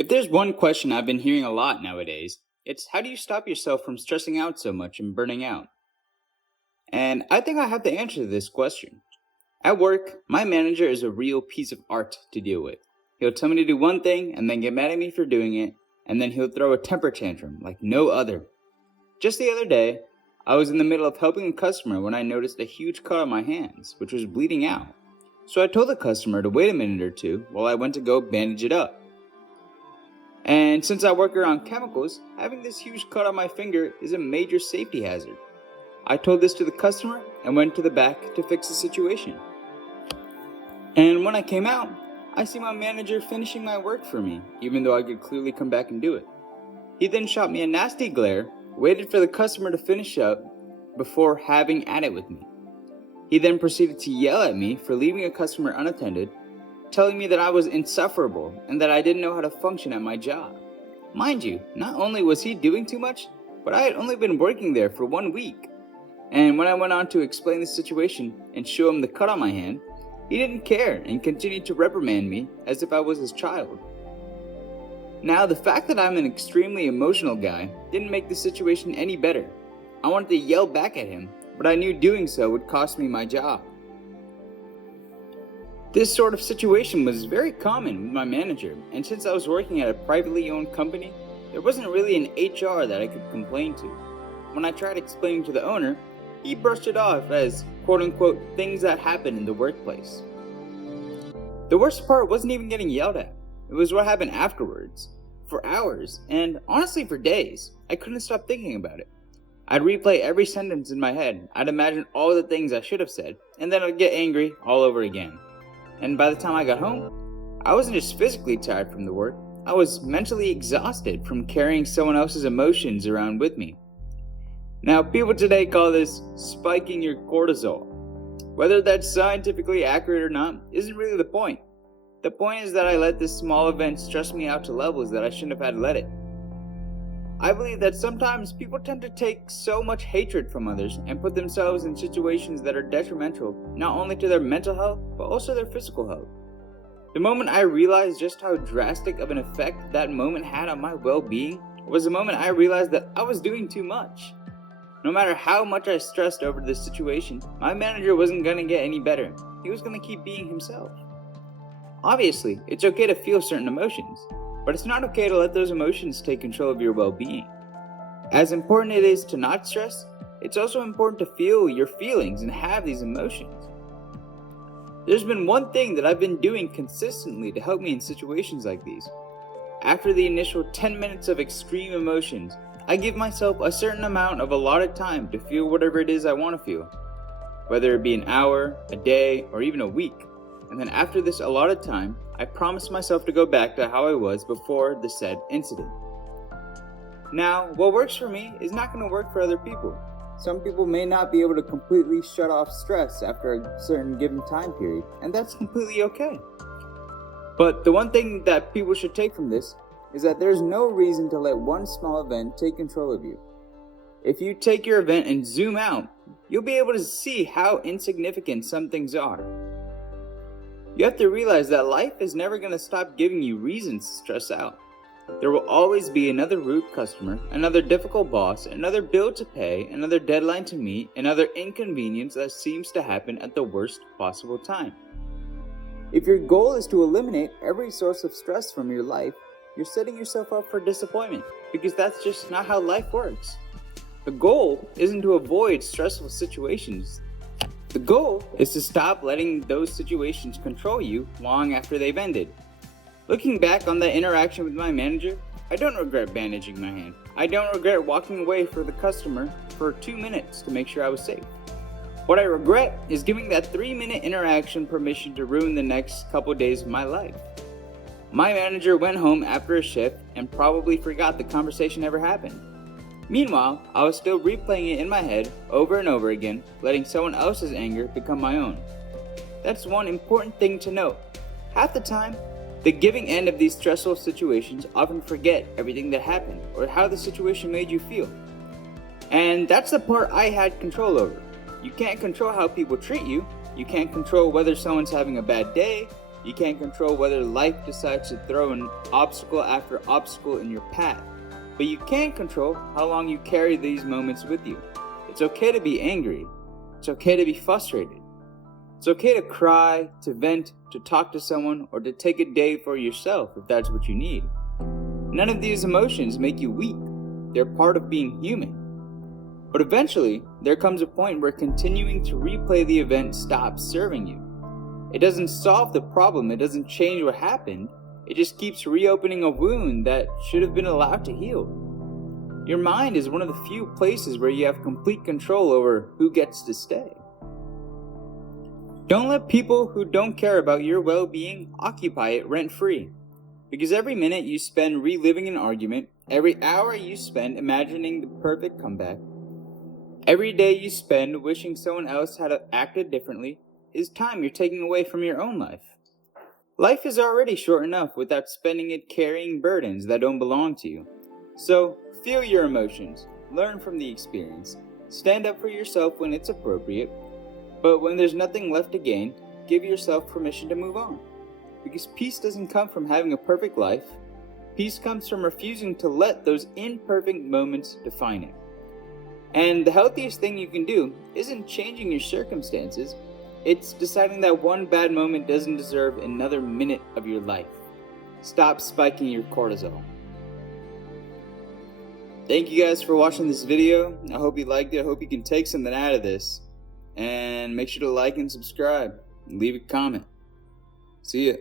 If there's one question I've been hearing a lot nowadays, it's how do you stop yourself from stressing out so much and burning out? And I think I have the answer to this question. At work, my manager is a real piece of art to deal with. He'll tell me to do one thing and then get mad at me for doing it, and then he'll throw a temper tantrum like no other. Just the other day, I was in the middle of helping a customer when I noticed a huge cut on my hands, which was bleeding out. So I told the customer to wait a minute or two while I went to go bandage it up. And since I work around chemicals, having this huge cut on my finger is a major safety hazard. I told this to the customer and went to the back to fix the situation. And when I came out, I see my manager finishing my work for me, even though I could clearly come back and do it. He then shot me a nasty glare, waited for the customer to finish up before having at it with me. He then proceeded to yell at me for leaving a customer unattended, telling me that I was insufferable and that I didn't know how to function at my job. Mind you, not only was he doing too much, but I had only been working there for 1 week. And when I went on to explain the situation and show him the cut on my hand, he didn't care and continued to reprimand me as if I was his child. Now, the fact that I'm an extremely emotional guy didn't make the situation any better. I wanted to yell back at him, but I knew doing so would cost me my job. This sort of situation was very common with my manager, and since I was working at a privately owned company, there wasn't really an HR that I could complain to. When I tried explaining to the owner, he brushed it off as quote-unquote things that happen in the workplace. The worst part wasn't even getting yelled at. It was what happened afterwards. For hours, and honestly for days, I couldn't stop thinking about it. I'd replay every sentence in my head. I'd imagine all the things I should have said, and then I'd get angry all over again. And by the time I got home, I wasn't just physically tired from the work, I was mentally exhausted from carrying someone else's emotions around with me. Now, people today call this spiking your cortisol. Whether that's scientifically accurate or not isn't really the point. The point is that I let this small event stress me out to levels that I shouldn't have had let it. I believe that sometimes people tend to take so much hatred from others and put themselves in situations that are detrimental not only to their mental health, but also their physical health. The moment I realized just how drastic of an effect that moment had on my well-being was the moment I realized that I was doing too much. No matter how much I stressed over this situation, my manager wasn't going to get any better. He was going to keep being himself. Obviously, it's okay to feel certain emotions, but it's not okay to let those emotions take control of your well-being. As important it is to not stress, it's also important to feel your feelings and have these emotions. There's been one thing that I've been doing consistently to help me in situations like these. After the initial 10 minutes of extreme emotions, I give myself a certain amount of allotted time to feel whatever it is I want to feel, whether it be an hour, a day, or even a week. And then after this allotted time, I promise myself to go back to how I was before the said incident. Now, what works for me is not going to work for other people. Some people may not be able to completely shut off stress after a certain given time period, and that's completely okay. But the one thing that people should take from this is that there's no reason to let one small event take control of you. If you take your event and zoom out, you'll be able to see how insignificant some things are. You have to realize that life is never going to stop giving you reasons to stress out. There will always be another rude customer, another difficult boss, another bill to pay, another deadline to meet, another inconvenience that seems to happen at the worst possible time. If your goal is to eliminate every source of stress from your life, you're setting yourself up for disappointment, because that's just not how life works. The goal isn't to avoid stressful situations. The goal is to stop letting those situations control you long after they've ended. Looking back on that interaction with my manager, I don't regret bandaging my hand. I don't regret walking away for the customer for 2 minutes to make sure I was safe. What I regret is giving that 3-minute interaction permission to ruin the next couple days of my life. My manager went home after a shift and probably forgot the conversation ever happened. Meanwhile, I was still replaying it in my head over and over again, letting someone else's anger become my own. That's one important thing to note. Half the time, the giving end of these stressful situations often forget everything that happened or how the situation made you feel. And that's the part I had control over. You can't control how people treat you. You can't control whether someone's having a bad day, You can't control whether life decides to throw an obstacle after obstacle in your path, but you can control how long you carry these moments with you. It's okay to be angry. It's okay to be frustrated. It's okay to cry, to vent, to talk to someone, or to take a day for yourself if that's what you need. None of these emotions make you weak. They're part of being human. But eventually, there comes a point where continuing to replay the event stops serving you. It doesn't solve the problem, it doesn't change what happened, it just keeps reopening a wound that should have been allowed to heal. Your mind is one of the few places where you have complete control over who gets to stay. Don't let people who don't care about your well-being occupy it rent-free. Because every minute you spend reliving an argument, every hour you spend imagining the perfect comeback, every day you spend wishing someone else had acted differently, is time you're taking away from your own life. Life is already short enough without spending it carrying burdens that don't belong to you. So, feel your emotions, learn from the experience, stand up for yourself when it's appropriate, but when there's nothing left to gain, give yourself permission to move on. Because peace doesn't come from having a perfect life. Peace comes from refusing to let those imperfect moments define it. And the healthiest thing you can do isn't changing your circumstances, it's deciding that one bad moment doesn't deserve another minute of your life. Stop spiking your cortisol. Thank you guys for watching this video. I hope you liked it. I hope you can take something out of this. And make sure to like and subscribe. Leave a comment. See ya.